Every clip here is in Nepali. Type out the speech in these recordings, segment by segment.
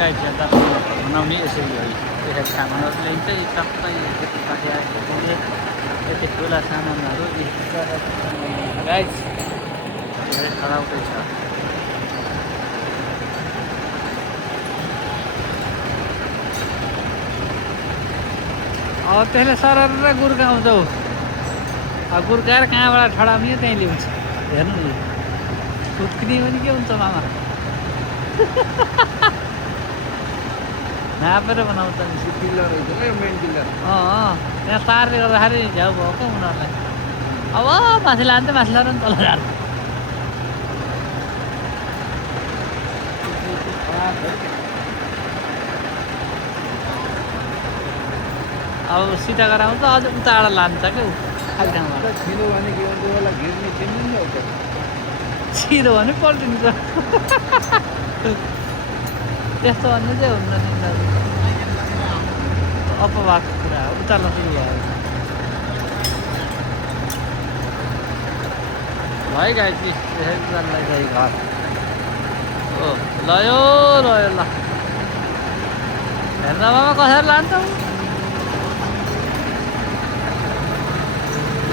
गाइड बनाउने यसरी हो त्यसरी सामानहरू ल्याइन्छ सबै यतिपट्टि आएपछि यति ठुला सामानहरू गाइड धेरै खराबै छ। त्यसले सरर गुर्काउँछ हौ गुर्काएर कहाँबाट ठडाउने त्यहीँ ल्याउँछ हेर्नु नि फुत्किने पनि के हुन्छ मामा नापेर बनाउँछ नि पिलर मेन पिलर त्यहाँ तारले गर्दाखेरि झ्याउ भएको उनीहरूलाई अब माथि लान्छ माथि लाएर नि तल झार्छ। अब सिधा गराउँछ अझ उताबाट लान्छ क्या खालि ठाउँबाट छिरो भने के भन्छ होला घिर्ने चिन्नु नि छिरो भने पल्टिन्छ त्यस्तो भन्ने चाहिँ हुन्न नि अपवादको कुरा हो उचाल्न सुरु भयो है गाइजी त्यसरी जानलाई गई घर हो लयो लयो ल हेर्दा बाबा कसरी लान्छौ ल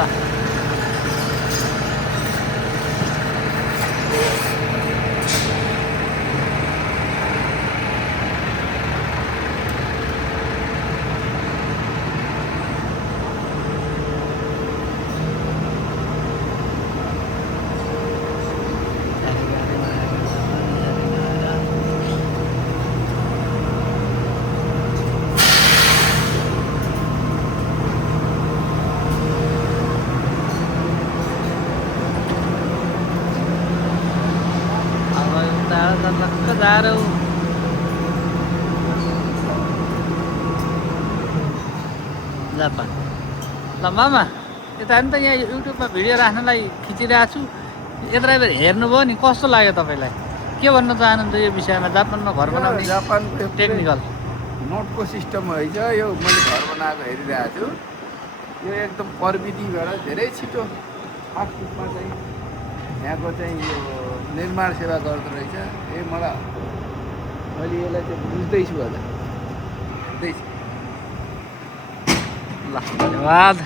गाह्रो जापान ल मामा यता नि त यहाँ युट्युबमा भिडियो राख्नलाई खिचिरहेको छु यत्रो बेर हेर्नुभयो नि कस्तो लाग्यो तपाईँलाई के भन्न चाहनुहुन्छ यो विषयमा जापानमा घर बनाउने जापानको टेक्निकल नोटको सिस्टम रहेछ यो मैले घर बनाएको हेरिरहेको छु यो एकदम प्रविधिबाट धेरै छिटो फास्ट रूपमा चाहिँ यहाँको चाहिँ यो निर्माण सेवा गर्दो रहेछ मलाई मैले यसलाई चाहिँ बुझ्दैछु होला बुझ्दैछु ल धन्यवाद।